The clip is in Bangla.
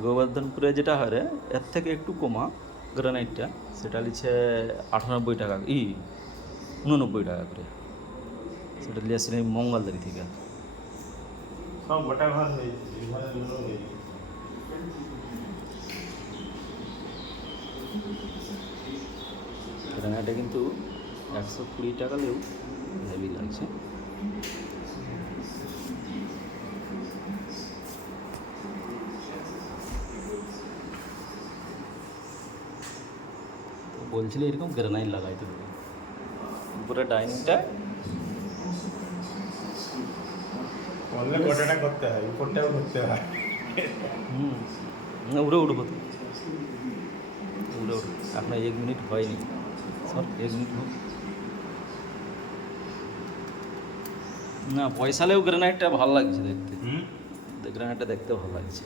গোবর্ধনপুরে যেটা হয় রে, এর থেকে একটু কমা গ্রানাইটটা, সেটা নিচ্ছে 98 টাকা, 89 টাকা করে। সেটা নিয়েছিলাম মঙ্গলদারি থেকে। সব গোটা ঘর হয়েছে, এই ঘরের জন্য হয়েছে। গ্রানাইটটা কিন্তু 120 টাকালেও হেভি লাগছে। বলছিলে এরকম গ্রানাইট লাগাইতে হবে উপরে ডাইনিংটা। বললে গোটাটা করতে হয়, উপরটাও করতে হয়। না উড়ে উঠবো তো, উড়ে উঠবো। আপনার 1 মিনিট হয়নি স্যার, 1 মিনিট হোক না। পয়সালেও গ্রানাইটটা ভালো লাগছে দেখতে, গ্রানাইটটা দেখতে ভালো লাগছে।